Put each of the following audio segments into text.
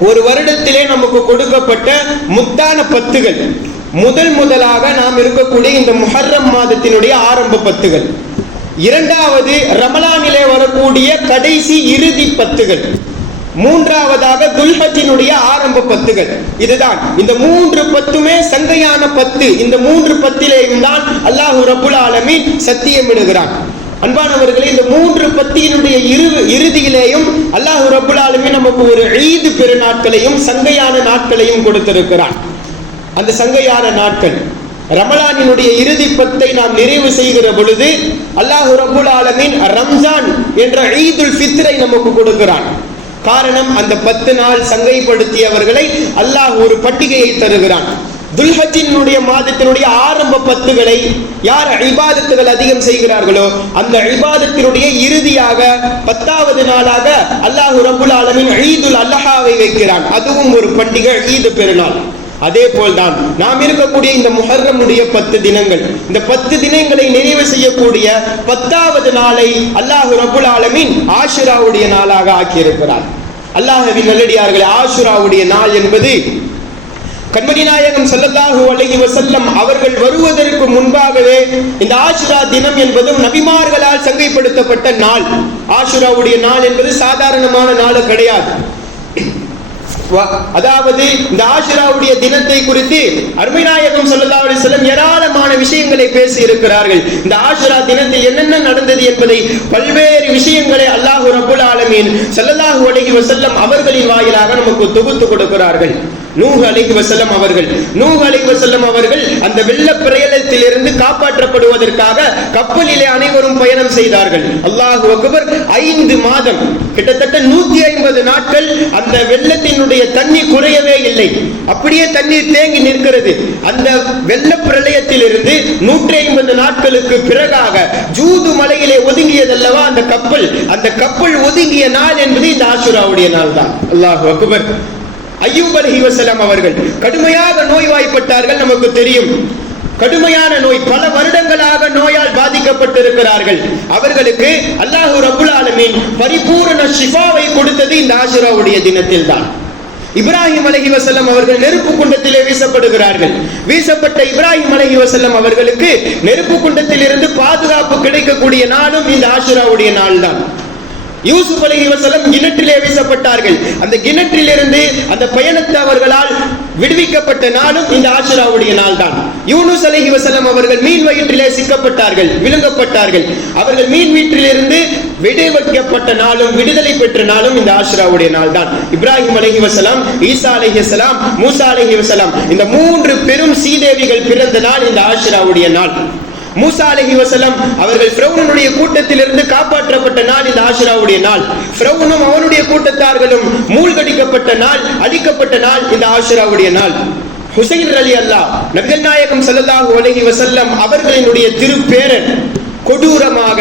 ஒரு வருடத்திலே நமக்கு கொடுக்கப்பட்ட முத்தான பத்துகள். முதல் முதலாக நாம் இருக்கக்கூடிய இந்த முஹர்ரம் மாதத்தினுடைய ஆரம்ப பத்துகள். இரண்டாவது ரமலானிலே வரக்கூடிய கடைசி இறுதி பத்துகள். மூன்றாவதாக துல்ஹத்தினுடைய ஆரம்ப பத்துகள். இதுதான். இந்த மூன்று பத்துமே சங்கையான பத்து. இந்த மூன்று பத்திலேயும் தான் அல்லாஹு ரபுல் ஆலமீன் சத்தியமிடுகிறான். அன்பானவர்களே இந்த மூன்று பத்தியினுடைய இரு இறுதியிலேயும் அல்லாஹு ரபுலாலுமே நமக்கு ஒரு ஈது பெருநாட்களையும் சங்கையான நாட்களையும் கொடுத்திருக்கிறான் அந்த சங்கையான நாட்கள் ரமலானினுடைய இறுதி பத்தை நாம் நிறைவு செய்கிற பொழுது அல்லாஹு ரபுல் ஆலமின் ரம்ஜான் என்ற ஈதுல் ஃபித்ரை நமக்கு கொடுக்கிறான் காரணம் அந்த பத்து நாள் சங்கைப்படுத்தியவர்களை அல்லாஹ் ஒரு பட்டிகையை தருகிறான். துல்ஹஜினுடைய மாதத்தினுடைய ஆரம்ப பத்துகளை யார் ஐபாதத்துகள் அதிகம் செய்கிறார்களோ அந்த ஐபாதத்தினுடைய இறுதியாக பத்தாவது நாளாக அல்லாஹு ரபுல் ஆலமின் ஈதுல் அல்லஹாவை வைக்கிறான். அதுவும் ஒரு பண்டிகை ஈது பெருநாள். அதே போல்தான் நாம் இருக்கக்கூடிய இந்த முஹர்ரமுடைய பத்து தினங்கள். இந்த பத்து தினங்களை நிறைவு செய்யக்கூடிய பத்தாவது நாளை அல்லாஹு ரபுல் ஆலமின் ஆஷுராவுடைய நாளாக ஆக்கியிருக்கிறார். அல்லாஹவின் நல்லடியார்களே ஆஷுராவுடைய நாள் என்பது கண்மணி நாயகம் ஸல்லல்லாஹு அலைஹி வசல்லம் அவர்கள் வருவதற்கு முன்பாகவே இந்த ஆஷுரா தினம் என்பதும் நபிமார்களால் சங்கைப்படுத்தப்பட்ட நாள். ஆஷுராவுடைய நாள் என்பது சாதாரணமான நாள் கிடையாது. அதாவது இந்த ஆஷுராவுடைய தினத்தை குறித்து அருமைநாயகம் ஸல்லல்லாஹு அலைஹி வஸல்லம் ஏராளமான விஷயங்களை பேசி இருக்கிறார்கள் இந்த ஆஷுரா தினத்தில் என்னென்ன நடந்தது என்பதை பல்வேறு விஷயங்களை அல்லாஹ் ரப்பல் ஆலமீன் செல்லல்லாஹு அலைஹி வசல்லம் அவர்களின் வாயிலாக நமக்கு தொகுத்து கொடுக்கிறார்கள். நூஹ் அலைஹி வசல்லம் அவர்கள் நூஹ் அலைஹி வசல்லம் அவர்கள் அந்த வெள்ள பிரயலத்திலிருந்து காப்பாற்றப்படுவதற்காக கப்பலிலே அனைவரும் பயணம் செய்தார்கள். அல்லாஹு அக்பர் ஐந்து மாதம் கிட்டத்தட்ட நூத்தி ஐம்பது நாட்கள் அந்த வெள்ளத்தினுடைய தண்ணி குறையவே இல்லை. அப்படியே தண்ணீர் தேங்கி நிற்கிறது. அந்த வெள்ள பிரளயத்திலிருந்து நூற்றி ஐம்பது நாட்களுக்கு பிறகாக ஜூது மலையிலே ஒதுங்கியதல்லவா அந்த கப்பல் அந்த கப்பல் ஒதுங்கி ஒதுங்கிய நாள் என்பது இந்த ஆசுராவுடைய நாள் தான் அல்லாஹ் அக்பர். ஐயூப் அலைஹி வஸல்லம் அவர்கள் கடுமையாக நோய்வாய்ப்பட்டார்கள் நமக்கு தெரியும். கடுமையான நோய் பல வருடங்களாக நோயால் பாதிக்கப்பட்டிருக்கிறார்கள். அவர்களுக்கு அல்லாஹு ரப்புல் ஆலமீன் பரிபூரண ஷிஃபாவை கொடுத்தது இந்த ஆஷுராவுடைய தினத்தில் தான் இப்ராஹிம் அலைஹி வஸல்லம் அவர்கள் நெருப்பு குண்டத்திலே வீசப்படுகிறார்கள். வீசப்பட்ட இப்ராஹிம் அலைஹி வஸல்லம் அவர்களுக்கு நெருப்பு குண்டத்தில் இருந்து பாதுகாப்பு கிடைக்கக்கூடிய நாளும் இந்த ஆஷுராவுடைய நாள் தான் யூசுப் அலி வசலம் கிணற்றிலே வீசப்பட்டார்கள். அந்த கிணற்றிலிருந்து அந்த பயணத்தை அவர்களால் விடுவிக்கப்பட்ட நாளும் இந்த ஆஷுராவுடைய நாள் தான் யூனுஸ் அலி வசலம் அவர்கள் மீன் வயிற்றிலே சிக்கப்பட்டார்கள் விழுங்கப்பட்டார்கள். அவர்கள் மீன் வீட்டிலிருந்து விடுவிக்கப்பட்ட நாளும் விடுதலை பெற்ற நாளும் இந்த ஆஷுராவுடைய நாள் தான் இப்ராஹிம் அலைஹி வஸலாம் ஈசா அலைஹி வசலாம் மூசா அலைஹி வசலாம் இந்த மூன்று பெரும் சீதேவிகள் பிறந்த நாள் இந்த ஆஷுராவுடைய நாள். மூசா அலஹி வசலம் அவர்கள் ஃபிரௌனுடைய கூட்டத்திலிருந்து காப்பாற்றப்பட்ட நாள் இந்த ஆஷுராவுடைய நாள். பிரவுனும் அவனுடைய கூட்டத்தார்களும் மூழ்கடிக்கப்பட்ட நாள் அழிக்கப்பட்ட நாள் இந்த ஆஷுராவுடைய நாள். ஹுசைன் அலி அல்லாஹ் நபிகள் நாயகம் சல்லாஹூ அலஹி வசல்லம் அவர்களினுடைய திருப்பேரன் கொடூரமாக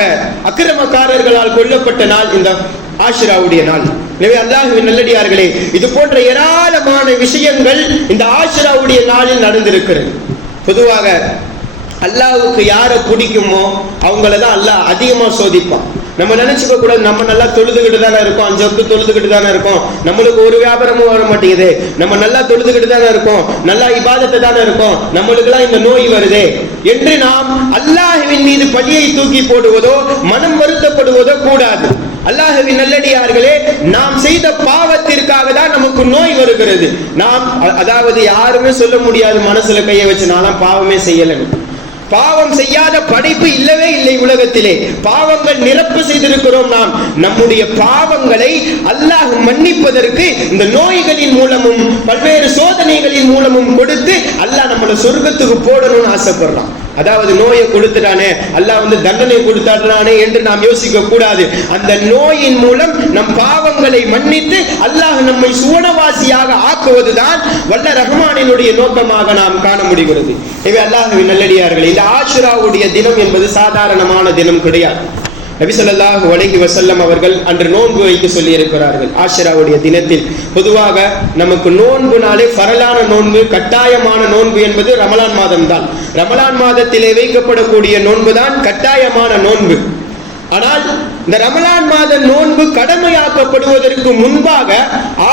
அக்கிரமக்காரர்களால் கொல்லப்பட்ட நாள் இந்த ஆஷிராவுடைய நாள். எனவே அல்லாஹுவின் நல்லடியார்களே இது போன்ற ஏராளமான விஷயங்கள் இந்த ஆஷிராவுடைய நாளில் நடந்திருக்கிறது. பொதுவாக அல்லாவுக்கு யாரை பிடிக்குமோ அவங்கள தான் அல்லாஹ் அதிகமாக சோதிப்பான். நம்ம நினைச்சுக்க கூடாது நம்ம நல்லா தொழுதுகிட்டு தானே இருக்கோம் அஞ்சு வக்கு தொழுதுகிட்டு தானே இருக்கோம். நம்மளுக்கு ஒரு வியாபாரமும் வர மாட்டேங்குது. நம்ம நல்லா தொழுதுகிட்டு தானே இருக்கோம். நல்லா இபாதத்தை தானே இருக்கோம். நம்மளுக்கெல்லாம் இந்த நோய் வருதே. என்று நாம் அல்லாஹுவின் மீது பழியை தூக்கி போடுவதோ மனம் வருத்தப்படுவதோ கூடாது. அல்லாஹ்வின் நல்லடியார்களே நாம் செய்த பாவத்திற்காக தான் நமக்கு நோய் வருகிறது. நாம் அதாவது யாருமே சொல்ல முடியாது மனசுல கையை வச்சு நான்லாம் பாவமே செய்யலன்னு பாவம் செய்யாத படைப்பு இல்லவே இல்லை உலகத்திலே. பாவங்கள் நிரப்பு செய்திருக்கிறோம் நாம். நம்முடைய பாவங்களை அல்லாஹ் மன்னிப்பதற்கு இந்த நோய்களின் மூலமும் பல்வேறு சோதனைகளின் மூலமும் கொடுத்து அல்லாஹ் நம்மளை சொர்க்கத்துக்கு போடணும்னு ஆசைப்படுறான். அதாவது நோயை கொடுத்துட்டானே அல்லாஹ் வந்து தண்டனை கொடுத்தாடுறானே என்று நாம் யோசிக்க கூடாது. அந்த நோயின் மூலம் நம் பாவங்களை மன்னித்து அல்லாஹ் நம்மை சுவனவாசியாக ஆக்குவதுதான் வல்ல ரஹ்மானினுடைய நோக்கமாக நாம் காண முடிகிறது. இவை அல்லாஹுவின் நல்லடியார்கள் இந்த ஆஷுராவுடைய தினம் என்பது சாதாரணமான தினம் கிடையாது. நபிசல்லாஹு ஸல்லல்லாஹு வசல்லம் அவர்கள் அன்று நோன்பு வைக்க சொல்லி இருக்கிறார்கள் ஆஷிராவுடைய தினத்தில். பொதுவாக நமக்கு நோன்பு நாளே ஃபரலான நோன்பு கட்டாயமான நோன்பு என்பது ரமலான் மாதம் தான் ரமலான் மாதத்திலே வைக்கப்படக்கூடிய நோன்பு தான் கட்டாயமான நோன்பு. ஆனால் இந்த ரமலான் மாத நோன்பு கடமையாக்கப்படுவதற்கு முன்பாக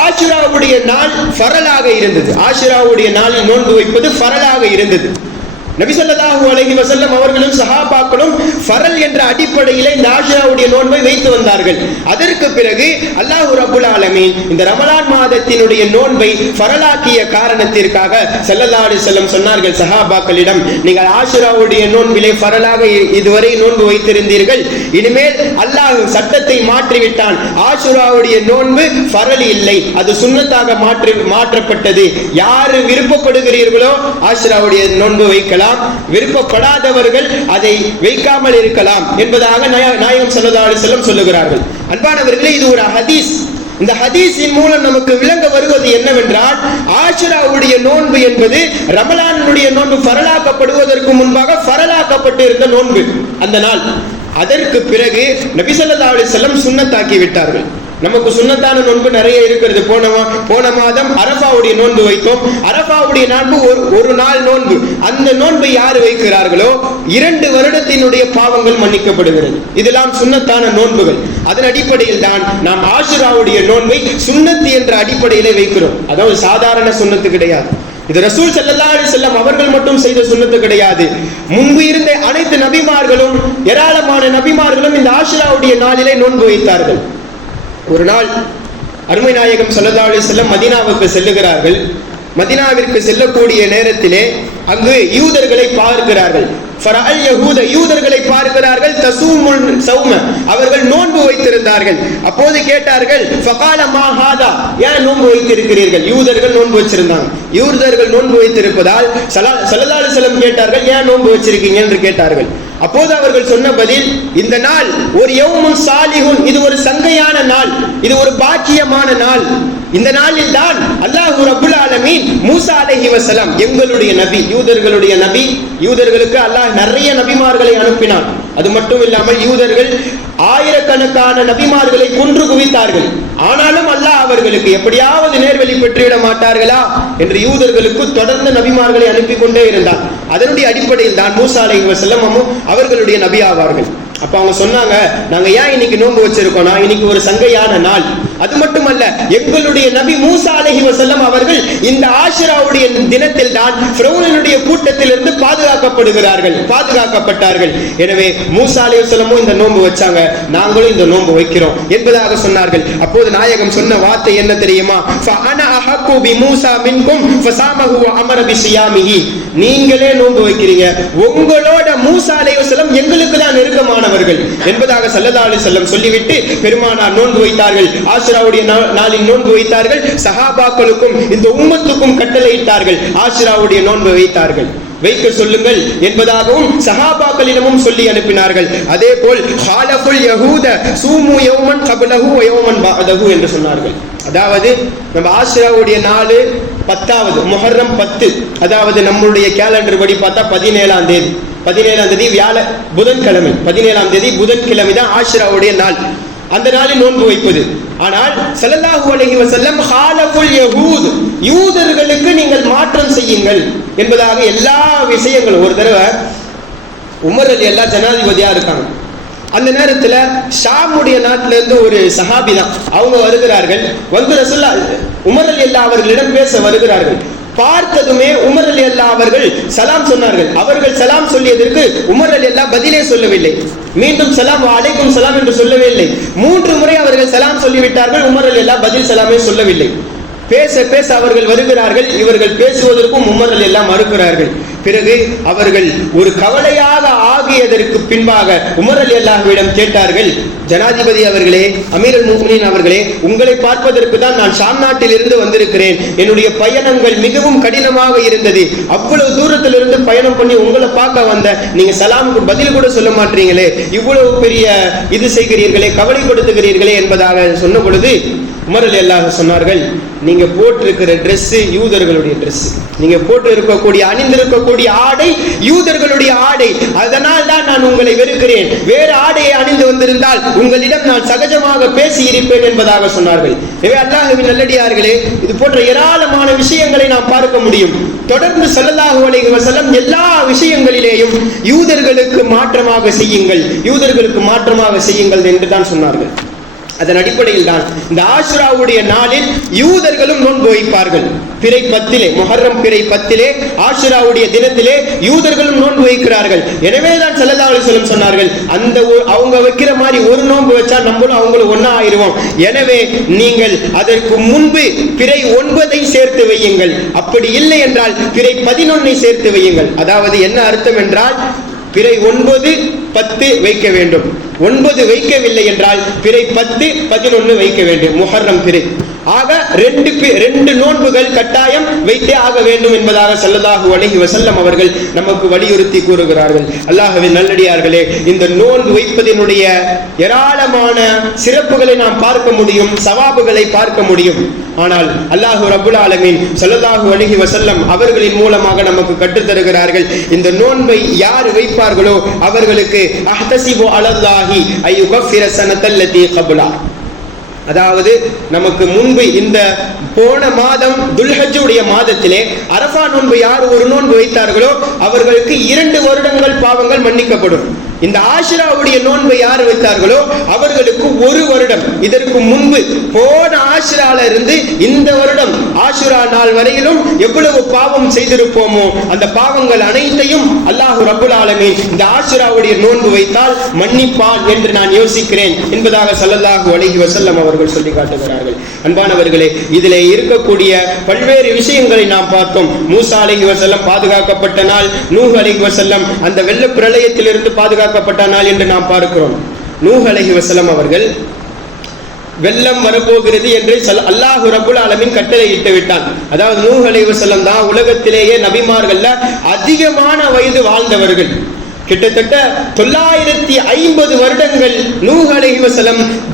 ஆஷிராவுடைய நாள் ஃபரலாக இருந்தது. ஆஷிராவுடைய நாளில் நோன்பு வைப்பது ஃபரலாக இருந்தது. நபிசல்லாஹு அலஹி வசல்லம் அவர்களும் சஹாபாக்களும் ஃபரல் என்ற அடிப்படையிலே இந்த ஆஷராவுடைய நோன்பை வைத்து வந்தார்கள். அதற்கு பிறகு அல்லாஹு ரபுல் ஆலமீன் இந்த ரமலான் மாதத்தினுடைய நோன்பை ஃபரலாக்கிய காரணத்திற்காக ஸல்லல்லாஹு அலைஹி வஸல்லம் சொன்னார்கள் சஹாபாக்களிடம் நீங்கள் ஆஷராவுடைய நோன்பிலே ஃபரலாக இதுவரை நோன்பு வைத்திருந்தீர்கள். இனிமேல் அல்லாஹ் சட்டத்தை மாற்றிவிட்டான் ஆஷுராவுடைய நோன்பு ஃபரல் இல்லை. அது சுண்ணத்தாக மாற்றி மாற்றப்பட்டது. யாரு விருப்பப்படுகிறீர்களோ ஆஷுராவுடைய நோன்பு வைக்கலாம். இருக்கலாம் விருப்பப்படாதவர்கள் அதை வைக்காமல் இருக்கலாம் என்பதாக நாயகம் ஸல்லல்லாஹு அலைஹி சொல்லுகிறார்கள். அன்பானவர்களே இது ஒரு ஹதீஸ். இந்த ஹதீஸின் மூலம் நமக்கு விளங்க வருவது என்னவென்றால் ஆஷராவுடைய நோன்பு என்பது ரமலானுடைய நோன்பு பரலாக்கப்படுவதற்கு முன்பாக பரலாக்கப்பட்டு இருந்த நோன்பு. அந்த நாள். அதற்கு பிறகு நபிசல்லா அலிசல்லம் சுண்ணத்தாக்கி விட்டார்கள். நமக்கு சுண்ணத்தான நோன்பு நிறைய இருக்கிறது. போனவா போன மாதம் அரபாவுடைய நோன்பு வைத்தோம். அரபாவுடைய நோன்பு ஒரு ஒரு நாள் நோன்பு. அந்த நோன்பை யார் வைக்கிறார்களோ இரண்டு வருடத்தினுடைய பாவங்கள் மன்னிக்கப்படுகிறது. இதெல்லாம் சுன்னத்தான நோன்புகள். அதன் அடிப்படையில் தான் நாம் ஆசுராவுடைய நோன்பை சுண்ணத்து என்ற அடிப்படையிலே வைக்கிறோம். அதாவது சாதாரண சுன்னத்து கிடையாது. இது ரசூல் ஸல்லல்லாஹு அலி செல்லம் அவர்கள் மட்டும் செய்த சுண்ணத்து கிடையாது. முன்பு இருந்த அனைத்து நபிமார்களும் ஏராளமான நபிமார்களும் இந்த ஆஷிராவுடைய நாளிலே நோன்பு வைத்தார்கள். ஒரு நாள் அருமை நாயகம் ஸல்லல்லாஹு செல்ல வஸல்லம் மதீனாவுக்கு செல்லுகிறார்கள். மதீனாவிற்கு செல்லக்கூடிய நேரத்திலே அங்கு யூதர்களை பார்க்கிறார்கள். யஹூத யூதர்களை பார்க்கிறார்கள். தசூமுல் சௌம அவர்கள் நோன்பு வைத்திருந்தார்கள். அப்போது கேட்டார்கள் ஃபகால மாஹாதா ஏன் நோன்பு வைத்திருக்கிறீர்கள்? யூதர்கள் நோன்பு வச்சிருந்தாங்க. யூதர்கள் நோன்பு வைத்திருப்பதால் ஸல்லா- ஸல்லல்லாஹு கேட்டார்கள் ஏன் நோன்பு வச்சிருக்கீங்க என்று கேட்டார்கள். அப்போது அவர்கள் சொன்ன பதில் இந்த நாள் ஒரு யௌமுன் சாலிகுன் இது ஒரு சங்கையான நாள் இது ஒரு பாக்கியமான நாள். இந்த நாளில் தான் அல்லாஹ் அபுல் ஆலமீன் மூசா அலஹி வஸல்லம் எங்களுடைய நபி யூதர்களுடைய நபி யூதர்களுக்கு அல்லாஹ் நிறைய நபிமார்களை அனுப்பினான். அது மட்டும் இல்லாமல் யூதர்கள் ஆயிரக்கணக்கான நபிமார்களை கொன்று குவித்தார்கள். ஆனாலும் அல்லாஹ் அவர்களுக்கு எப்படியாவது நேர்வழி பெற்றுவிட மாட்டார்களா என்று யூதர்களுக்கு தொடர்ந்து நபிமார்களை அனுப்பி கொண்டே இருந்தார் அதனுடைய அடிப்படையில் தான் மூசா அலைஹி வஸல்லம் அவர்களுடைய நபி ஆவார்கள். அப்ப அவங்க சொன்னாங்க நாங்க ஏன் இன்னைக்கு நோன்பு வச்சிருக்கோம்னா இன்னைக்கு ஒரு சங்கையான நாள். அது மட்டுமல்ல எங்களுடைய நபி மூசா அலஹி வசல்லம் அவர்கள் இந்த ஆஷிராவுடைய தினத்தில் தான் பிரௌனனுடைய கூட்டத்தில் இருந்து பாதுகாக்கப்படுகிறார்கள் பாதுகாக்கப்பட்டார்கள். எனவே மூசா அலி வசல்லமும் இந்த நோன்பு வச்சாங்க. நாங்களும் இந்த நோன்பு வைக்கிறோம் என்பதாக சொன்னார்கள். அப்போது நாயகம் சொன்ன வார்த்தை என்ன தெரியுமா? ஃபஅன மூசா மின்கும் அமர நீங்களே நோன்பு வைக்கிறீங்க. உங்களோட மூசா அலைஹி எங்களுக்கு தான் நெருக்கமான நெருக்கமானவர்கள் என்பதாக ஸல்லல்லாஹு அலி செல்லம் சொல்லிவிட்டு பெருமானார் நோன்பு வைத்தார்கள். ஆசிராவுடைய நா- நாளில் நோன்பு வைத்தார்கள். சஹாபாக்களுக்கும் இந்த உம்மத்துக்கும் கட்டளையிட்டார்கள். ஆசிராவுடைய நோன்பு வைத்தார்கள். வைக்க சொல்லுங்கள் என்பதாகவும் சஹாபாக்களிடமும் சொல்லி அனுப்பினார்கள். அதே போல் என்று சொன்னார்கள். அதாவது நம்ம ஆசிராவுடைய நாலு பத்தாவது முஹர்ரம் பத்து. அதாவது நம்மளுடைய கேலண்டர் படி பார்த்தா பதினேழாம் தேதி. பதினேழாம் தேதி வியாழ புதன்கிழமை. பதினேழாம் தேதி புதன்கிழமை தான் ஆஷிராவுடைய நாள். அந்த நாளில் நோன்பு வைப்பது. ஆனால் செல்லல்லாஹு அலஹி வசல்லம் ஹாலஃபுல் யஹூத் யூதர்களுக்கு நீங்கள் மாற்றம் செய்யுங்கள் என்பதாக எல்லா விஷயங்களும். ஒரு தடவை உமர் அலி எல்லாம் ஜனாதிபதியா இருக்காங்க. அந்த நேரத்துல ஷாமுடைய நாட்டில இருந்து ஒரு சஹாபி தான். அவங்க வருகிறார்கள். வந்து ரசுல்லா உமர் அலி அல்லா அவர்களிடம் பேச வருகிறார்கள். பார்த்ததுமே உமர் அலி அல்லா அவர்கள் சலாம் சொன்னார்கள். அவர்கள் சலாம் சொல்லியதற்கு உமர் அலி அல்லா பதிலே சொல்லவில்லை. மீண்டும் சலாம் அலைக்கும் சலாம் என்று சொல்லவே இல்லை மூன்று முறை அவர்கள் சலாம் சொல்லிவிட்டார்கள். உமர் அலி அல்லா பதில் சலாமே சொல்லவில்லை. பேச பேச அவர்கள் வருகிறார்கள். இவர்கள் பேசுவதற்கும் உமரல் எல்லாம் மறுக்கிறார்கள். பிறகு அவர்கள் ஒரு கவலையாக ஆகியதற்கு பின்பாக உமரல் அல்லாஹுவிடம் கேட்டார்கள் ஜனாதிபதி அவர்களே அமீரல் முஹ்மினின் அவர்களே உங்களை பார்ப்பதற்கு தான் நான் ஷாம் நாட்டில் இருந்து வந்திருக்கிறேன். என்னுடைய பயணங்கள் மிகவும் கடினமாக இருந்தது. அவ்வளவு தூரத்தில் இருந்து பயணம் பண்ணி உங்களை பார்க்க வந்த நீங்க சலாமுக்கு பதில் கூட சொல்ல மாட்டீங்களே. இவ்வளவு பெரிய இது செய்கிறீர்களே கவலைப்படுத்துகிறீர்களே என்பதாக சொன்ன பொழுது உமர் அலி அல்லாஹ் சொன்னார்கள் நீங்க போட்டிருக்கிற ட்ரெஸ் யூதர்களுடைய ட்ரெஸ் நீங்க போட்டு இருக்கக்கூடிய அணிந்திருக்கக்கூடிய ஆடை யூதர்களுடைய ஆடை. அதனால் தான் நான் உங்களை வெறுக்கிறேன். வேறு ஆடையை அணிந்து வந்திருந்தால் உங்களிடம் நான் சகஜமாக பேசி இருப்பேன் என்பதாக சொன்னார்கள். எனவே அல்லாஹுவின் நல்லடியார்களே இது போன்ற ஏராளமான விஷயங்களை நாம் பார்க்க முடியும். தொடர்ந்து ஸல்லல்லாஹு அலைஹி வஸல்லம் எல்லா விஷயங்களிலேயும் யூதர்களுக்கு மாற்றமாக செய்யுங்கள். யூதர்களுக்கு மாற்றமாக செய்யுங்கள் என்று தான் சொன்னார்கள். அதன் அடிப்படையில் தான் இந்த ஆசுராவுடைய நாளில் யூதர்களும் நோன்பு வைப்பார்கள். பிறை பத்திலே மொஹர்ரம் பிறை பத்திலே ஆசுராவுடைய தினத்திலே யூதர்களும் நோன்பு வைக்கிறார்கள். எனவே தான் ஸல்லல்லாஹு சொன்னார்கள் அந்த ஒ- அவங்க வைக்கிற மாதிரி ஒரு நோன்பு வச்சா நம்மளும் அவங்களும் ஒன்னா ஆயிருவோம். எனவே நீங்கள் அதற்கு முன்பு பிறை ஒன்பதை சேர்த்து வையுங்கள். அப்படி இல்லை என்றால் பிறை பதினொன்னை சேர்த்து வையுங்கள். அதாவது என்ன அர்த்தம் என்றால் பிறை ஒன்பது பத்து வைக்க வேண்டும். ஒன்பது வைக்கவில்லை என்றால் பிறை பத்து பதினொன்னு வைக்க வேண்டும். முஹர்ரம் பிறை. ஆக ரெண்டு ரெண்டு நோன்புகள் கட்டாயம் வைத்தே ஆக வேண்டும் என்பதாக ஸல்லல்லாஹு அழகி வசல்லம் அவர்கள் நமக்கு வலியுறுத்தி கூறுகிறார்கள். அல்லாஹவே நல்லடியார்களே இந்த நோன்பு வைப்பதனுடைய ஏராளமான சிறப்புகளை நாம் பார்க்க முடியும் சவாபுகளை பார்க்க முடியும். ஆனால் அல்லாஹு ரப்புல் ஆலமீன் ஸல்லல்லாஹு அழகி வசல்லம் அவர்களின் மூலமாக நமக்கு கற்றுத்தருகிறார்கள். இந்த நோன்பை யார் வைப்பார்களோ அவர்களுக்கு அஹ்தசிபு அலல்லாஹ் ஐயுகஃபிர சனத்தல்லதி கபுலா. அதாவது நமக்கு முன்பு இந்த போன மாதம் துல்ஹஜ்ஜுடைய மாதத்திலே அரஃபா நோன்பு யார் ஒரு நோன்பு வைத்தார்களோ அவர்களுக்கு இரண்டு வருடங்கள் பாவங்கள் மன்னிக்கப்படும். இந்த ஆசிராவுடைய நோன்பை யார் வைத்தார்களோ அவர்களுக்கு ஒரு வருடம். இதற்கு முன்பு போன ஆசிரால இருந்து இந்த வருடம் ஆஷுரா நாள் வரையிலும் எவ்வளவு பாவம் செய்திருப்போமோ அந்த பாவங்கள் அனைத்தையும் அல்லாஹு ரபுல் ஆலமீன் இந்த ஆஷுராவுடைய நோன்பு வைத்தால் மன்னிப்பான் என்று நான் யோசிக்கிறேன் என்பதாக சல்லல்லாஹு அலைஹி வசல்லம் அவர்கள் சொல்லி காட்டுகிறார்கள். அன்பானவர்களே இதில் இருக்கக்கூடிய பல்வேறு விஷயங்களை நாம் பார்த்தோம். மூசா அலைஹி வசல்லம் பாதுகாக்கப்பட்ட நாள் நூஹ் அலைஹி வசல்லம் அந்த வெள்ள பிரளயத்திலிருந்து பாதுகாக்கப்பட்ட நாள் என்று நாம் பார்க்கிறோம். நூஹ் அலைஹி அவர்கள் வெள்ளம் வரப்போகிறது என்று சொல் அல்லாஹு ரபுல் அலமின் கட்டளை இட்டு விட்டான். அதாவது நூஹ் அலைஹி தான் உலகத்திலேயே நபிமார்கள்ல அதிகமான வயது வாழ்ந்தவர்கள். கிட்டத்தட்ட தொள்ளாயிரத்தி ஐம்பது வருடங்கள் நூஹ்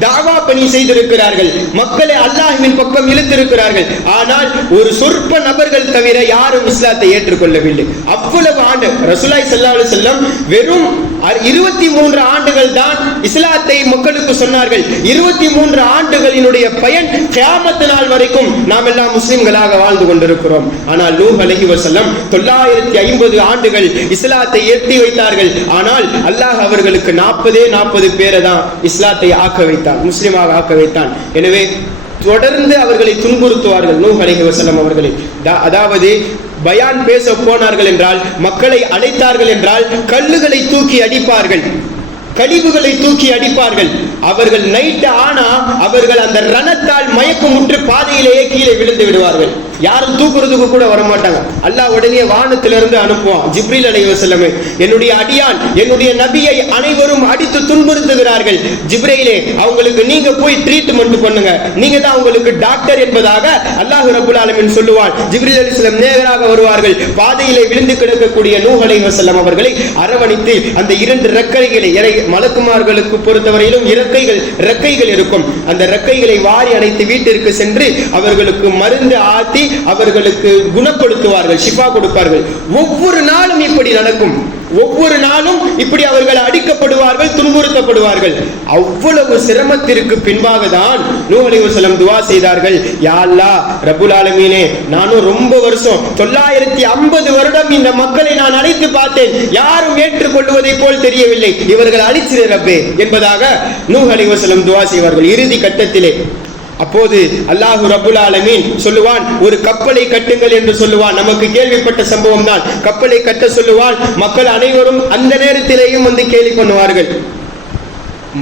தாவா பணி செய்திருக்கிறார்கள். மக்களை அல்லாஹ்வின் பக்கம் இழுத்திருக்கிறார்கள். ஆனால் ஒரு சொற்ப நபர்கள் தவிர யாரும் இஸ்லாத்தை ஏற்றுக்கொள்ளவில்லை. அவ்வளவு ஆண்டு ரசுலாய் ஸல்லல்லாஹு செல்லம் வெறும் இருபத்தி மூன்று ஆண்டுகள் தான் இஸ்லாத்தை மக்களுக்கு சொன்னார்கள். இருபத்தி மூன்று ஆண்டுகளினுடைய பயன் கியாமத்து நாள் வரைக்கும் நாம் எல்லாம் முஸ்லிம்களாக வாழ்ந்து கொண்டிருக்கிறோம். ஆனால் நூஹ் அலைஹி தொள்ளாயிரத்தி ஐம்பது ஆண்டுகள் இஸ்லாத்தை எட்டி வைத்தார்கள். இருந்தார்கள் ஆனால் அல்லாஹ் அவர்களுக்கு நாற்பதே நாற்பது பேரை தான் இஸ்லாத்தை ஆக்க வைத்தான் முஸ்லீமாக ஆக்க வைத்தான். எனவே தொடர்ந்து அவர்களை துன்புறுத்துவார்கள். நூ அலைஹி வசலம் அவர்களை. அதாவது பயான் பேச போனார்கள் என்றால் மக்களை அழைத்தார்கள் என்றால் கல்லுகளை தூக்கி அடிப்பார்கள். கழிவுகளை தூக்கி அடிப்பார்கள். அவர்கள் நைட்டு ஆனா அவர்கள் அந்த ரணத்தால் மயக்கமுற்று பாதையிலேயே கீழே விழுந்து விடுவார்கள். யாரும் தூக்குறதுக்கு கூட வரமாட்டாங்க. அல்லாஹ் உடனே வானத்திலிருந்து அனுப்புவான். ஜிப்ரில் அலைஹி வஸல்லம் என்னுடைய அடியான் என்னுடைய நபியை அனைவரும் அடித்து துன்புறுத்துகிறார்கள். ஜிப்ரையிலே அவங்களுக்கு நீங்க போய் ட்ரீட்மெண்ட் பண்ணுங்க. நீங்க தான் அவங்களுக்கு டாக்டர் என்பதாக அல்லாஹ் ரபுல் ஆலமின் சொல்லுவான். ஜிப்ரீல் அலைஹிஸ்ஸலாம் நேராக வருவார்கள். பாதையிலே விழுந்து கிடக்கக்கூடிய நூ அலைஹி வஸல்லம் அவர்களை அரவணைத்து அந்த இரண்டு ரெக்கைகளை இறை மலக்குமார்களுக்கு பொறுத்தவரையிலும் இறக்கைகள் ரெக்கைகள் இருக்கும். அந்த ரெக்கைகளை வாரி அடைத்து வீட்டிற்கு சென்று அவர்களுக்கு மருந்து ஆத்தி அவர்களுக்கு குணப்படுத்துவார்கள் ஷிஃபா கொடுப்பார்கள். ஒவ்வொரு நாளும் இப்படி நடக்கும். ஒவ்வொரு நாளும் இப்படி அவர்கள் அடிக்கப்படுவார்கள் துன்புறுத்தப்படுவார்கள். அவ்வளவு சிரமத்திற்கு பின்பாக தான் நூ அலிவசலம் துவா செய்தார்கள். யாழ்லா ரபுல் ஆலமீனே நானும் ரொம்ப வருஷம் தொள்ளாயிரத்தி ஐம்பது வருடம் இந்த மக்களை நான் அழைத்து பார்த்தேன். யாரும் ஏற்றுக்கொள்வதை போல் தெரியவில்லை. இவர்கள் அழிச்சிரு ரப்பே என்பதாக நூ அலிவசலம் துவா செய்வார்கள். இறுதி கட்டத்திலே அப்போது அல்லாஹு ரபுல் ஆலமீன் சொல்லுவான் ஒரு கப்பலை கட்டுங்கள் என்று சொல்லுவான். நமக்கு கேள்விப்பட்ட சம்பவம் தான். கப்பலை கட்ட சொல்லுவான். மக்கள் அனைவரும் அந்த நேரத்திலேயும் வந்து கேள்வி பண்ணுவார்கள்.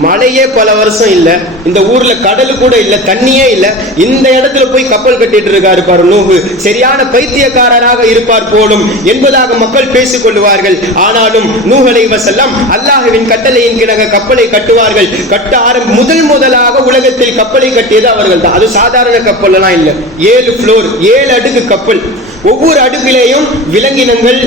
மழையே பல வருஷம் இல்லை. இந்த ஊர்ல கடல் கூட இல்லை தண்ணியே இல்லை. இந்த இடத்துல போய் கப்பல் கட்டிட்டு இருக்காரு பாரு நூகு சரியான பைத்தியக்காரராக இருப்பார் போலும் என்பதாக மக்கள் பேசிக் கொள்வார்கள் ஆனாலும் நூகலை வசல்லாம் அல்லாஹுவின் கட்டளையின் கிணங்க கப்பலை கட்டுவார்கள். கட்ட ஆரம்ப முதல் முதலாக உலகத்தில் கப்பலை கட்டியது அவர்கள் தான் அது சாதாரண கப்பல் எல்லாம் இல்லை. ஏழு ஃப்ளோர் ஏழு அடுக்கு கப்பல். ஒவ்வொரு அடுக்கிலேயும் விலங்கினங்கள்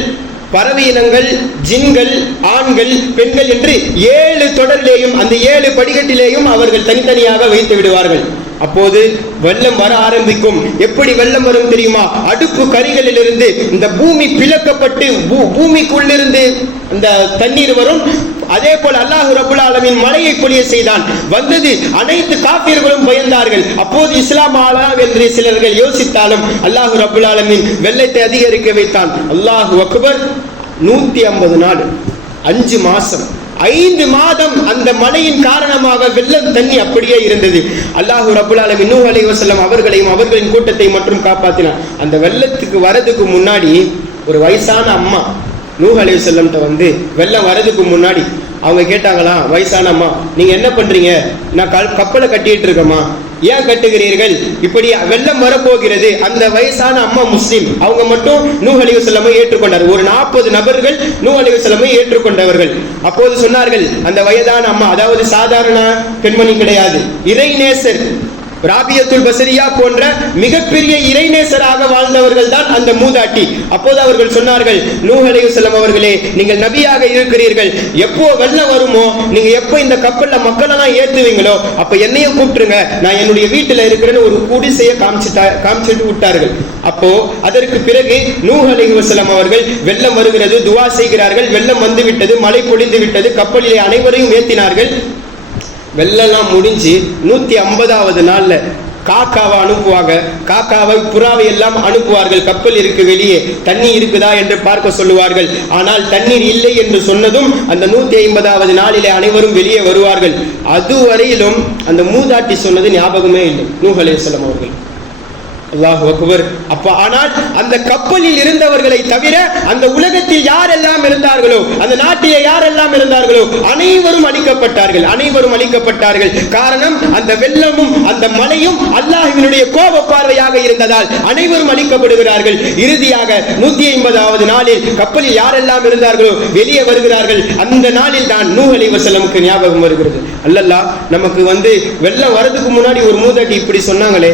பறவை இனங்கள் ஜின்கள் ஆண்கள் பெண்கள் என்று ஏழு தொடரிலேயும் அந்த ஏழு படிக்கட்டிலேயும் அவர்கள் தனித்தனியாக வைத்து விடுவார்கள். அப்போது வெள்ளம் வர ஆரம்பிக்கும். எப்படி வெள்ளம் வரும் தெரியுமா? அடுப்பு கரிகளிலிருந்து இந்த பூமி பிளக்கப்பட்டு பூ- பூமிக்குள்ளிருந்து இந்த தண்ணீர் வரும். அதே போல் அல்லாஹு ரபுல் ஆலமின் மழையை பொழிய செய்தான். வந்தது அனைத்து காப்பீர்களும் பயந்தார்கள். அப்போது இஸ்லாம் ஆலா என்று சிலர்கள் யோசித்தாலும் அல்லாஹு ரபுல் ஆலமின் வெள்ளத்தை அதிகரிக்க வைத்தான். அல்லாஹு அக்பர் நூத்தி ஐம்பது நாள் அஞ்சு மாசம். ஐந்து மாதம் அந்த மழையின் காரணமாக வெள்ளம் தண்ணி அப்படியே இருந்தது. அல்லாஹு ரபுல்லாலம் இன்னும் நூஹ் அலைஹி அவர்களையும் அவர்களின் கூட்டத்தை மற்றும் காப்பாற்றினார் அந்த வெள்ளத்துக்கு வரதுக்கு முன்னாடி ஒரு வயசான அம்மா நூஹ் அலைஹி வஸல்லம்ட்ட வந்து வெள்ளம் வரதுக்கு முன்னாடி அவங்க கேட்டாங்களாம் வயசான அம்மா நீங்கள் என்ன பண்ணுறீங்க நான் கல் கப்பலை கட்டிட்டு இருக்கேம்மா. ஏன் கட்டுகிறீர்கள்? இப்படி வெள்ளம் வரப்போகிறது. அந்த வயசான அம்மா முஸ்லீம். அவங்க மட்டும் நூ அலிவு செல்லமை ஏற்றுக்கொண்டார். ஒரு நாற்பது நபர்கள் நூ அலிவு செல்லமை ஏற்றுக்கொண்டவர்கள். அப்போது சொன்னார்கள் அந்த வயதான அம்மா அதாவது சாதாரண பெண்மணி கிடையாது. இறைநேசர் ராபியத்துல் பசரியா போன்ற மிகப்பெரிய இறைநேசராக வாழ்ந்தவர்கள் தான் அந்த மூதாட்டி. அப்போது அவர்கள் சொன்னார்கள் நூஹலையு செல்லம் அவர்களே நீங்கள் நபியாக இருக்கிறீர்கள். எப்போ வெள்ளம் வருமோ நீங்க எப்போ இந்த கப்பல்ல மக்களெல்லாம் ஏத்துவீங்களோ அப்ப என்னையும் கூப்பிட்டுருங்க. நான் என்னுடைய வீட்டுல இருக்கிறேன்னு ஒரு குடிசையை காமிச்சுட்டா காமிச்சிட்டு விட்டார்கள். அப்போ அதற்கு பிறகு நூஹ் செல்லம் அவர்கள் வெள்ளம் வருகிறது துவா செய்கிறார்கள் வெள்ளம் வந்து விட்டது மழை பொழிந்து விட்டது கப்பலிலே அனைவரையும் ஏத்தினார்கள். வெள்ளெல்லாம் முடிஞ்சு நூத்தி ஐம்பதாவது நாள்ல காக்காவை அனுப்புவாங்க. காக்காவை புறாவை எல்லாம் அனுப்புவார்கள். கப்பல் இருக்கு வெளியே. தண்ணி இருக்குதா என்று பார்க்க சொல்லுவார்கள். ஆனால் தண்ணீர் இல்லை என்று சொன்னதும் அந்த நூத்தி ஐம்பதாவது நாளிலே அனைவரும் வெளியே வருவார்கள். அதுவரையிலும் அந்த மூதாட்டி சொன்னது ஞாபகமே இல்லை. நூகலேசலம் அவர்கள். அல்லாஹ் அக்பர். அப்ப ஆனால் அந்த கப்பலில் இருந்தவர்களை தவிர அந்த உலகத்தில் யாரெல்லாம் இருந்தார்களோ அந்த நாட்டிலே யாரெல்லாம் இருந்தார்களோ அனைவரும் அழிக்கப்பட்டார்கள் அனைவரும் அழிக்கப்பட்டார்கள். காரணம் அந்த வெள்ளமும் அந்த மலையும் அல்லாஹினுடைய கோப பார்வையாக இருந்ததால் அனைவரும் அழிக்கப்படுகிறார்கள். இறுதியாக நூத்தி ஐம்பதாவது நாளில் கப்பலில் யாரெல்லாம் இருந்தார்களோ வெளியே வருகிறார்கள். அந்த நாளில் தான் நூஹ் அலைஹி ஞாபகம் வருகிறது. அல்லல்லா நமக்கு வந்து வெள்ளம் வரதுக்கு முன்னாடி ஒரு மூதாட்டி இப்படி சொன்னாங்களே.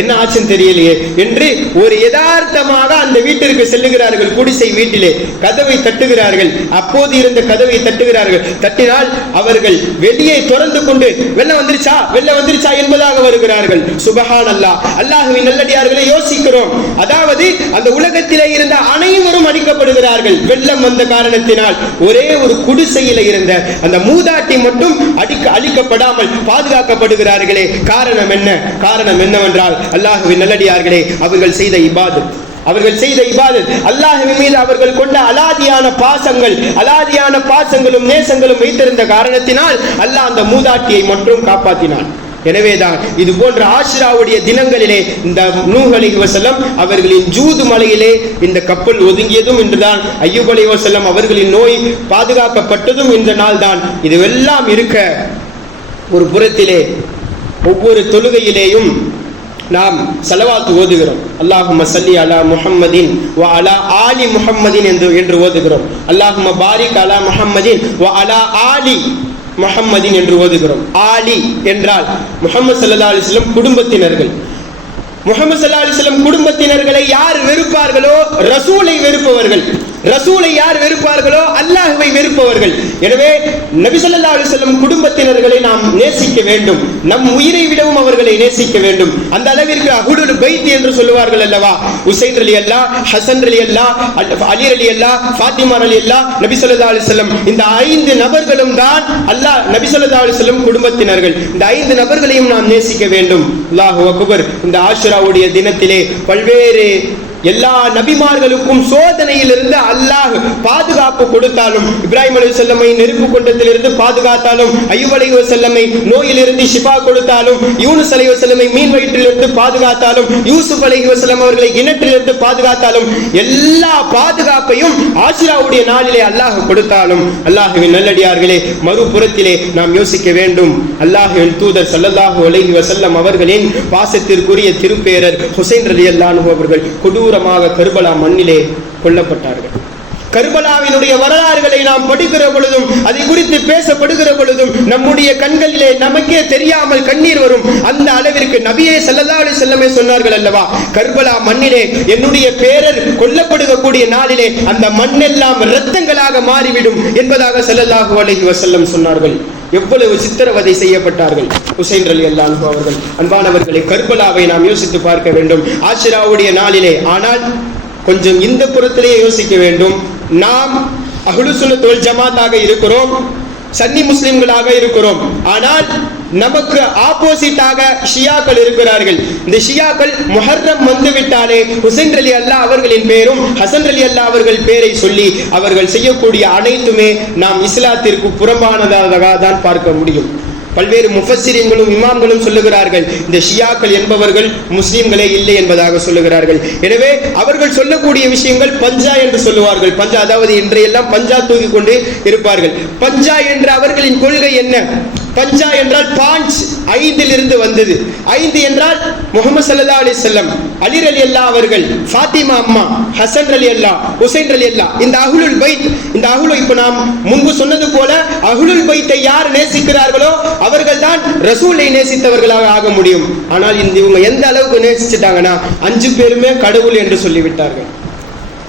என்ன ஆச்சுன்னு தெரியலையே என்று ஒரு யதார்த்தமாக அந்த வீட்டிற்கு செல்லுகிறார்கள். குடிசை வீட்டிலே கதவை தட்டுகிறார்கள். அப்போது இருந்த கதவை தட்டுகிறார்கள். தட்டினால் அவர்கள் வெளியே திறந்து கொண்டு வெள்ளம் வந்துருச்சா? வெள்ளம் வந்துருச்சா? என்பதாக வருகிறார்கள். சுபஹான் அல்லாஹ் அல்லாஹுவின் நல்லடியார்களை யோசிக்கிறோம். அதாவது அந்த உலகத்திலே இருந்த அனைவரும் அடிக்கப்படுகிறார்கள். வெள்ளம் வந்த காரணத்தினால் ஒரே ஒரு குடிசையில இருந்த அந்த மூதாட்டி மட்டும் அடிக்க அழிக்கப்படாமல் பாதுகாக்கப்படுகிறார்களே. காரணம் என்ன? காரணம் என்னவென்றால் அல்லாஹுவின் நல்லடியார்களே அவர்கள் செய்த இபாது அவர்கள் செய்த இபாதத். அல்லாஹ்வின் மீது அவர்கள் கொண்ட அலாதியான பாசங்கள் அலாதியான பாசங்களும் நேசங்களும் வைத்திருந்த காரணத்தினால் அல்லாஹ் அந்த மூதாட்டியை மட்டும் காப்பாற்றினான் எனவேதான் இது போன்ற ஆஷிராவுடைய தினங்களிலே இந்த நூஹ் அலைஹி அவர்களின் ஜூது மலையிலே இந்த கப்பல் ஒதுங்கியதும் என்றுதான் ஐயூப் அலைஹி வஸல்லம் அவர்களின் நோய் பாதுகாக்கப்பட்டதும் இந்த நாள் தான் இதுவெல்லாம் இருக்க ஒரு புறத்திலே ஒவ்வொரு தொழுகையிலேயும் நாம் செலவாத்து ஓதுகிறோம். அல்லாஹும சல்லி அலா முஹம்மதின் வ அலா ஆலி முஹம்மதின் என்று என்று ஓதுகிறோம். அல்லாஹும பாரிக் அலா முஹம்மதின் வ அலா ஆலி முஹம்மதின் என்று ஓதுகிறோம். ஆலி என்றால் முஹம்மது சல்லா அலிஸ்லம் குடும்பத்தினர்கள். முகமது சல்லா அலிஸ்லம் குடும்பத்தினர்களை யார் வெறுப்பார்களோ ரசூலை வெறுப்பவர்கள். ரசூலை யார் வெறுப்பார்களோ அல்லாஹுவை வெறுப்பவர்கள். எனவே நபிசல்லா அலி செல்லும் குடும்பத்தினர்களை நாம் நேசிக்க வேண்டும். நம் உயிரை விடவும் அவர்களை நேசிக்க வேண்டும். அந்த அளவிற்கு அஹுலுல் பைத் என்று சொல்லுவார்கள் அல்லவா? உசைன் அலி அல்லா ஹசன் அலி அல்லா அலி அலி அல்லா ஃபாத்திமா அலி அல்லா நபிசல்லா அலி செல்லம் இந்த ஐந்து நபர்களும் தான் அல்லாஹ் நபிசல்லா அலி செல்லும் குடும்பத்தினர்கள். இந்த ஐந்து நபர்களையும் நாம் நேசிக்க வேண்டும். அல்லாஹு அக்பர். இந்த ஆஷுராவுடைய தினத்திலே பல்வேறு எல்லா நபிமார்களுக்கும் சோதனையிலிருந்து அல்லாஹ் பாதுகாப்பு கொடுத்தாலும் இப்ராஹிம் அலி செல்லமை நெருப்பு குண்டத்திலிருந்து பாதுகாத்தாலும் ஐயூப் அலி செல்லமை நோயிலிருந்து ஷிபா கொடுத்தாலும் யூனுஸ் அலி செல்லமை மீன் வயிற்றிலிருந்து பாதுகாத்தாலும் யூசுப் அலி செல்லம் அவர்களை கிணற்றிலிருந்து பாதுகாத்தாலும் எல்லா பாதுகாப்பையும் ஆசிராவுடைய நாளிலே அல்லாஹ் கொடுத்தாலும் அல்லாஹுவின் நல்லடியார்களே மறுபுறத்திலே நாம் யோசிக்க வேண்டும். அல்லாஹுவின் தூதர் சல்லல்லாஹு அலைஹி வசல்லம் அவர்களின் பாசத்திற்குரிய திருப்பேரர் ஹுசைன் ரலி அல்லானு அவர்கள் கொடூர கொடூரமாக கருபலா மண்ணிலே கொல்லப்பட்டார்கள். கர்பலாவினுடைய வரலாறுகளை நாம் படிக்கிற பொழுதும் அதை குறித்து பேசப்படுகிற பொழுதும் நம்முடைய கண்களிலே நமக்கே தெரியாமல் கண்ணீர் வரும். அந்த அளவிற்கு நபியே செல்லதாடு செல்லமே சொன்னார்கள் அல்லவா கர்பலா மண்ணிலே என்னுடைய பேரர் கொல்லப்படுகக்கூடிய நாளிலே அந்த மண்ணெல்லாம் இரத்தங்களாக மாறிவிடும் என்பதாக செல்லதாக அலைஹி வசல்லம் சொன்னார்கள். எவ்வளவு சித்திரவதை செய்யப்பட்டார்கள்? ஹுசைன் அலி அல்லாஹு அவர்கள் அன்பானவர்களை கர்பலாவை நாம் யோசித்து பார்க்க வேண்டும். ஆஷிராவுடைய நாளிலே ஆனால் கொஞ்சம் இந்த புறத்திலேயே யோசிக்க வேண்டும். நாம் அகுலுசுல வல் ஜமாத்தாக இருக்கிறோம் சன்னி முஸ்லிம்களாக இருக்கிறோம். ஆனால் நமக்கு ஆப்போசிட்டாக ஷியாக்கள் இருக்கிறார்கள். இந்த ஷியாக்கள் முஹர்ரம் வந்துவிட்டாலே ஹுசன் ஹுசைன் அலி அல்லா அவர்களின் பேரும் ஹசன் அலி அல்லா அவர்கள் பேரை சொல்லி அவர்கள் செய்யக்கூடிய அனைத்துமே நாம் இஸ்லாத்திற்கு புறம்பானதாக தான் பார்க்க முடியும். பல்வேறு முஃபசிரியங்களும் இமாம்களும் சொல்லுகிறார்கள் இந்த ஷியாக்கள் என்பவர்கள் முஸ்லீம்களே இல்லை என்பதாக சொல்லுகிறார்கள். எனவே அவர்கள் சொல்லக்கூடிய விஷயங்கள் பஞ்சா என்று சொல்லுவார்கள். பஞ்சா அதாவது இன்றையெல்லாம் பஞ்சா தூக்கி கொண்டு இருப்பார்கள். பஞ்சா என்ற அவர்களின் கொள்கை என்ன? பஞ்சா என்றால் பாஞ்ச் ஐந்தில் இருந்து வந்தது. ஐந்து என்றால் முகமது சல்லா அலி செல்லம் அலிர் அலி அல்லா அவர்கள் ஃபாத்திமா அம்மா ஹசன் அலி அல்லா ஹுசைன் அலி அல்லா இந்த அகுலுல் பைத் இந்த அகுலு இப்ப நாம் முன்பு சொன்னது போல அகுலுல் பைத்தை யார் நேசிக்கிறார்களோ அவர்கள் தான் ரசூலை நேசித்தவர்களாக ஆக முடியும். ஆனால் இந்த இவங்க எந்த அளவுக்கு நேசிச்சிட்டாங்கன்னா அஞ்சு பேருமே கடவுள் என்று சொல்லிவிட்டார்கள்.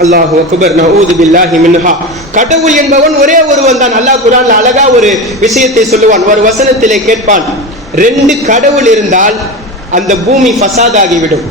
அல்லாஹு அக்பர் நஊது பில்லாஹி மின்ஹா. கடவுள் என்பவன் ஒரே ஒருவன் தான். அல்லாஹ் குர்ஆன்ல அழகா ஒரு விஷயத்தை சொல்லுவான். ஒரு வசனத்திலே கேட்பான் ரெண்டு கடவுள் இருந்தால் அந்த பூமி ஃபசாதாகிவிடும்.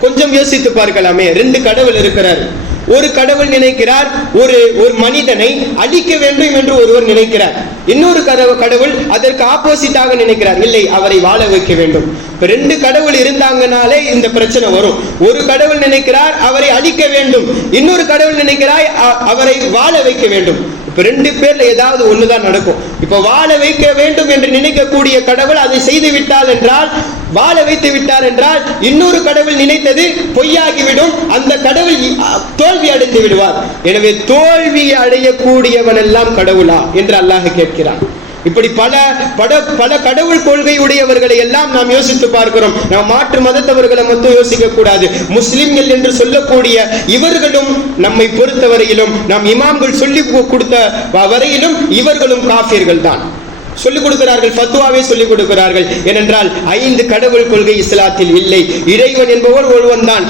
கொஞ்சம் யோசித்து பார்க்கலாமே ரெண்டு கடவுள் இருக்கிறார். ஒரு கடவுள் நினைக்கிறார் ஒரு ஒரு மனிதனை அழிக்க வேண்டும் என்று ஒருவர் நினைக்கிறார். இன்னொரு கடவுள் கடவுள் அதற்கு ஆப்போசிட்டாக நினைக்கிறார். இல்லை அவரை வாழ வைக்க வேண்டும். ரெண்டு கடவுள் இருந்தாங்கனாலே இந்த பிரச்சனை வரும். ஒரு கடவுள் நினைக்கிறார் அவரை அழிக்க வேண்டும். இன்னொரு கடவுள் நினைக்கிறார் அ- அவரை வாழ வைக்க வேண்டும். இப்ப ரெண்டு பேர்ல ஏதாவது ஒண்ணுதான் நடக்கும். இப்ப வாழ வைக்க வேண்டும் என்று நினைக்கக்கூடிய கடவுள் அதை செய்து விட்டால் என்றால் வாழ வைத்து விட்டார் என்றால் இன்னொரு கடவுள் நினைத்தது பொய்யாகிவிடும். அந்த கடவுள் தோல்வி அடைந்து விடுவார். எனவே தோல்வி அடையக்கூடியவன் எல்லாம் கடவுளா என்று அல்லாஹ் கேட்கிறான். இப்படி பல பட பல கடவுள் கொள்கையுடையவர்களை எல்லாம் நாம் யோசித்து பார்க்கிறோம். நாம் மாற்று மதத்தவர்களை மட்டும் யோசிக்க கூடாது. முஸ்லிம்கள் என்று சொல்லக்கூடிய இவர்களும் நம்மை பொறுத்தவரையிலும் நாம் இமாம்கள் சொல்லி கொடுத்த வ- வரையிலும் இவர்களும் காஃபியர்கள் தான். சொல்லிக் கொடுக்கிறார்கள் பத்துவாவே சொல்லிக் கொடுக்கிறார்கள். ஏனென்றால் ஐந்து கடவுள் கொள்கை இஸ்லாத்தில் இல்லை. இறைவன் என்பவன் ஒருவன் தான்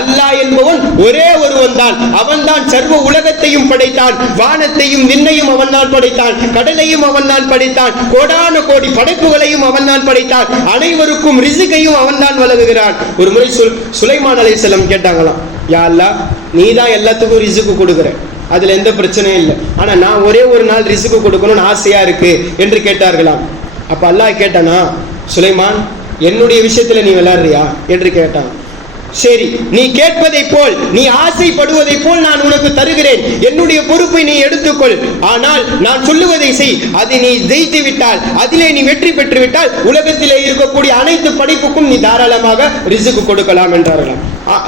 அல்லாஹ் என்பவன் ஒரே ஒருவன் தான் அவன் தான் சர்வ உலகத்தையும் படைத்தான். வானத்தையும் விண்ணையும் அவன் தான் படைத்தான். கடலையும் அவன் தான் படைத்தான். கோடான கோடி படைப்புகளையும் அவன் தான் படைத்தான். அனைவருக்கும் ரிசுகையும் அவன் தான் வழங்குகிறான். ஒரு முறை சுல் சுலைமான் செல்லம் கேட்டாங்களாம் யா அல்லா நீ தான் எல்லாத்துக்கும் ரிசுக்கு கொடுக்குறேன் அதில் எந்த பிரச்சனையும் இல்லை. ஆனால் நான் ஒரே ஒரு நாள் ரிசுக்கு கொடுக்கணும்னு ஆசையாக இருக்கு என்று கேட்டார்களாம். அப்போ அல்லாஹ் கேட்டானா சுலைமான் என்னுடைய விஷயத்தில் நீ விளாட்றியா என்று கேட்டான். சரி நீ கேட்பதை போல் நீ ஆசைப்படுவதை போல் நான் உனக்கு தருகிறேன். என்னுடைய பொறுப்பை நீ எடுத்துக்கொள். ஆனால் நான் சொல்லுவதை செய். அதை நீ ஜெயித்து விட்டால் அதிலே நீ வெற்றி பெற்று விட்டால் உலகத்திலே இருக்கக்கூடிய அனைத்து படிப்புக்கும் நீ தாராளமாக ரிசுக்கு கொடுக்கலாம் என்றார்களாம்.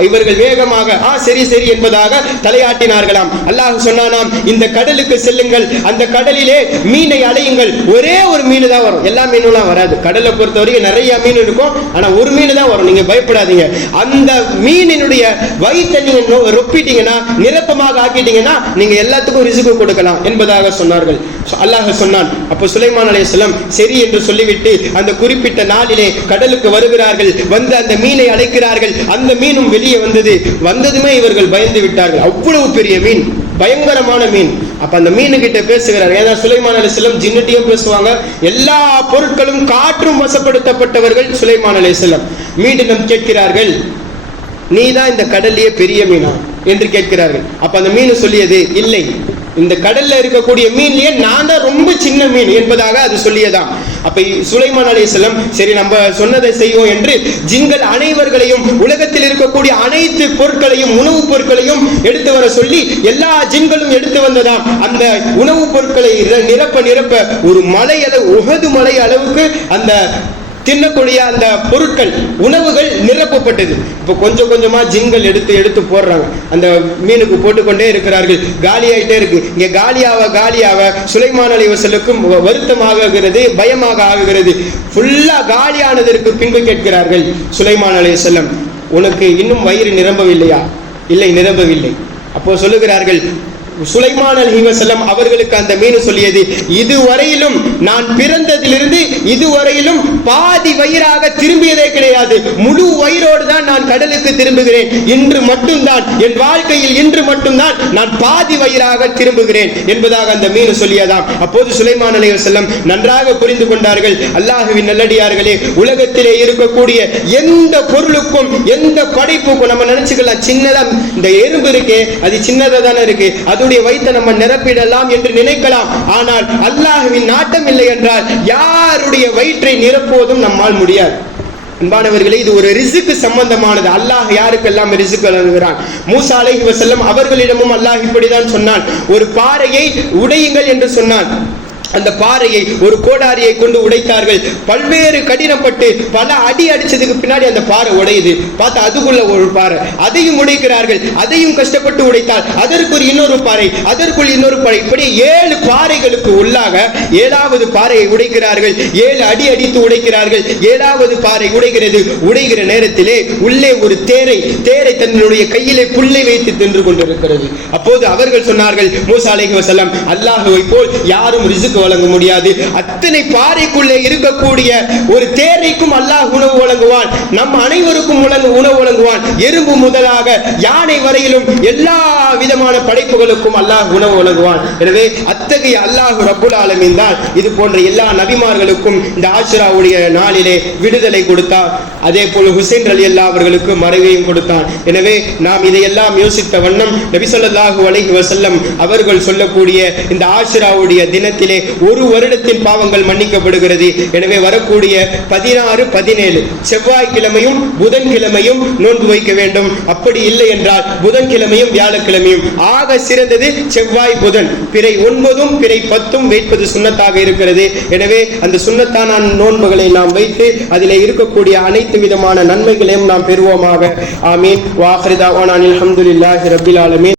இவர்கள் வேகமாக ஆ சரி சரி என்பதாக தலையாட்டினார்களாம். அல்லாஹ் சொன்னானாம் இந்த கடலுக்கு செல்லுங்கள். அந்த கடலிலே மீனை அடையுங்கள் ஒரே ஒரு மீன் தான் வரும். எல்லா மீனும் வராது. கடலை பொறுத்த வரைக்கும் நிறைய மீன் இருக்கும். ஆனா ஒரு மீன் தான் வரும். நீங்க பயப்படாதீங்க. அந்த மீனினுடைய வயிற்றை நீங்க ரொப்பிட்டீங்கன்னா நிரப்பமாக ஆக்கிட்டீங்கன்னா நீங்க எல்லாத்துக்கும் ரிசுக்கு கொடுக்கலாம் என்பதாக சொன்னார்கள். அல்லாஹ் சொன்னான். அப்போ சுலைமான் அலையம் சரி என்று சொல்லிவிட்டு அந்த குறிப்பிட்ட நாளிலே கடலுக்கு வருகிறார்கள். வந்து அந்த மீனை அழைக்கிறார்கள். அந்த மீனும் வெளியே வந்தது. வந்ததுமே இவர்கள் பயந்து விட்டார்கள். அவ்வளவு பெரிய மீன். பயங்கரமான மீன். அப்ப அந்த மீனு கிட்ட பேசுகிறார் ஏன்னா சுலைமான் அலைஹிஸ்ஸலாம் ஜின்னட்டியும் பேசுவாங்க. எல்லா பொருட்களும் காற்றும் வசப்படுத்தப்பட்டவர்கள் சுலைமான் அலைஹிஸ்ஸலாம் மீண்டும் கேட்கிறார்கள் நீதான் இந்த கடல்லையே பெரிய மீனா? என்று கேட்கிறார்கள். அப்ப அந்த மீன் சொல்லியது இல்லை. இந்த கடல்ல இருக்கக்கூடிய மீன்லயே நான் தான் ரொம்ப சின்ன மீன் என்பதாக அது சொல்லியதாம். அப்ப சுலைமான் அலையம் சரி நம்ம சொன்னதை செய்வோம் என்று ஜின்கள் அனைவர்களையும் உலகத்தில் இருக்கக்கூடிய அனைத்து பொருட்களையும் உணவுப் பொருட்களையும் எடுத்து வர சொல்லி எல்லா ஜிங்களும் எடுத்து வந்ததாம். அந்த உணவுப் பொருட்களை நிரப்ப நிரப்ப ஒரு மலை அளவு உகது மலை அளவுக்கு அந்த தின்னக்கூடிய அந்த பொருட்கள் உணவுகள் நிரப்பப்பட்டது. இப்போ கொஞ்சம் கொஞ்சமாக ஜின்கள் எடுத்து எடுத்து போடுறாங்க. அந்த மீனுக்கு போட்டுக்கொண்டே இருக்கிறார்கள். காலியாயிட்டே இருக்கு. இங்கே காலியாவ காலியாவ சுலைமான் அலி வசலுக்கும் வருத்தமாக ஆகுகிறது பயமாக ஆகுகிறது. ஃபுல்லாக காலியானதற்கு பின்பு கேட்கிறார்கள் சுலைமான் அலி செல்லம் உனக்கு இன்னும் வயிறு நிரம்பவில்லையா? இல்லை நிரம்பவில்லை. அப்போ சொல்லுகிறார்கள் சுலைமான் அலி வசலம் அவர்களுக்கு அந்த மீன் சொல்லியது இதுவரையிலும் நான் பிறந்ததிலிருந்து இதுவரையிலும் பாதி வயிறாக திரும்பியதே கிடையாது. முழு வயிறோடு தான் நான் கடலுக்கு திரும்புகிறேன். இன்று மட்டும்தான் என் வாழ்க்கையில் இன்று மட்டும்தான் நான் பாதி வயிறாக திரும்புகிறேன். என்பதாக அந்த மீன் சொல்லியதாம். அப்போது சுலைமான் அலி வசல்லம் நன்றாக புரிந்து கொண்டார்கள். அல்லாஹுவின் நல்லடியார்களே உலகத்திலே இருக்கக்கூடிய எந்த பொருளுக்கும் எந்த படைப்புக்கும் நம்ம நினைச்சுக்கலாம் சின்னதா இந்த எறும்பு இருக்கே அது சின்னதா தானே இருக்கு அதோடைய வயித்தை நம்ம நிரப்பிடலாம் என்று நினைக்கலாம். ஆனால் அல்லாஹுவின் நாட்டம் இல்லை என்றால் யாருடைய வயிற்றை நிரப்புவதும் நம்மால் முடியாது. அன்பானவர்களே இது ஒரு ரிசுக்கு சம்பந்தமானது. அல்லாஹ் யாருக்கெல்லாம் ரிசுக்கு வழங்குகிறான்? மூசா அலைஹி வசல்லம் அவர்களிடமும் அல்லாஹ் இப்படிதான் சொன்னான். ஒரு பாறையை உடையுங்கள் என்று சொன்னான். அந்த பாறையை ஒரு கோடாரியை கொண்டு உடைத்தார்கள். பல்வேறு கடினப்பட்டு பல அடி அடிச்சதுக்கு பின்னாடி அந்த பாறை உடையுது. பார்த்தா அதுக்குள்ள ஒரு பாறை. அதையும் உடைக்கிறார்கள். அதையும் கஷ்டப்பட்டு உடைத்தால் அதற்கு ஒரு இன்னொரு பாறை அதற்குள் இன்னொரு பாறை. இப்படி ஏழு பாறைகளுக்கு உள்ளாக ஏழாவது பாறையை உடைக்கிறார்கள். ஏழு அடி அடித்து உடைக்கிறார்கள். ஏழாவது பாறை உடைகிறது. உடைகிற நேரத்திலே உள்ளே ஒரு தேரை தேரை தன்னுடைய கையிலே புல்லை வைத்து தின்று கொண்டிருக்கிறது. அப்போது அவர்கள் சொன்னார்கள் மூசா அலைஹி அல்லாஹுவை போல் யாரும் ரிசுக்கு வழங்க முடியாது. அத்தனை பாறைக்குள்ளே இருக்கக்கூடிய ஒரு தேரைக்கும் அல்லாஹ் உணவு வழங்குவான். நம் அனைவருக்கும் உணவு உணவு வழங்குவான். எறும்பு முதலாக யானை வரையிலும் எல்லா விதமான படைப்புகளுக்கும் அல்லாஹ் உணவு வழங்குவான். எனவே அத்தகைய அல்லாஹ் ரபுல் ஆலமின் தான் இது போன்ற எல்லா நபிமார்களுக்கும் இந்த ஆசுராவுடைய நாளிலே விடுதலை கொடுத்தார் அதே போல் ஹுசைன் அலி அல்லா அவர்களுக்கு மறைவையும் கொடுத்தான். எனவே நாம் இதையெல்லாம் யோசித்த வண்ணம் நபி ஸல்லல்லாஹு அலைஹி வஸல்லம் அவர்கள் சொல்லக்கூடிய இந்த ஆசுராவுடைய தினத்திலே ஒரு வருடத்தின் பாவங்கள் மன்னிக்கப்படுகிறது. எனவே வரக்கூடிய பதினாறு பதினேழு செவ்வாய்க்கிழமையும் புதன்கிழமையும் நோன்பு வைக்க வேண்டும். அப்படி இல்லை என்றால் புதன்கிழமையும் வியாழக்கிழமையும். ஆக சிறந்தது செவ்வாய் புதன். பிறை ஒன்பதும் பிறை பத்தும் வைப்பது சுண்ணத்தாக இருக்கிறது. எனவே அந்த சுண்ணத்தான நோன்புகளை நாம் வைத்து அதில் இருக்கக்கூடிய அனைத்து விதமான நன்மைகளையும் நாம் பெறுவோமாக. ஆமீன். வாஹரிதா அல்ஹம்துலில்லாஹி ரபில் ஆலமீன்.